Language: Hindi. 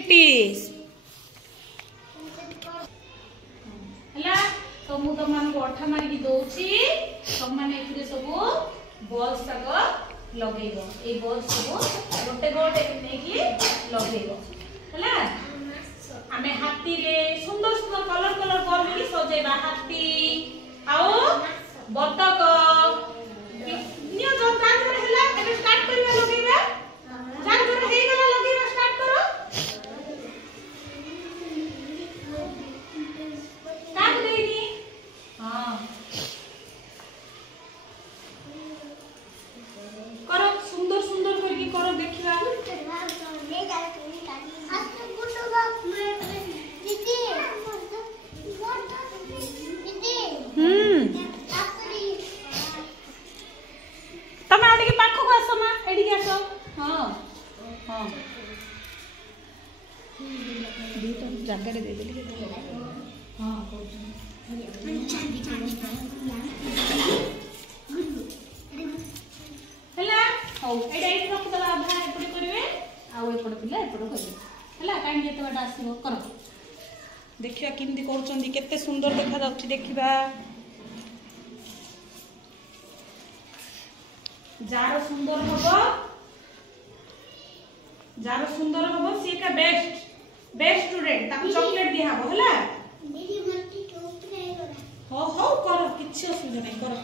activities हला तो मु तो मान को अठा मारी दोची सब माने एथिरे सब बॉल्स तक लगेगो ए बॉल्स सब गोटे गोटे नेकी लगेगो हला हमें हाथी रे सुंदर सुंदर कलर कलर बॉल में सजेबा हाथी आओ बतक नियो जो काम कर हला एबे स्टार्ट करबा लगेबा जान कर हे गला लगेबा स्टार्ट करो स्टार्ट देनी हां करो सुंदर सुंदर करके करो देखिबा तमे आडी के पाखो को आसो ना एडी के आसो हां हां दी तो जगह रे दे देली हां हला हो एडा एडी रख दला भा एपडी करबे आ एपड पिला एपड करबे हला काई जेते बाटा आसीबो करो देखिया किंदी करचंदी केते सुंदर देखा जाउची देखिबा जार सुंदर हबो सी का बेस्ट स्टूडेंट ताको चॉकलेट दिया हबो हला दीदी मट्टी के ऊपर हो करो किछि असुविधा नहीं करो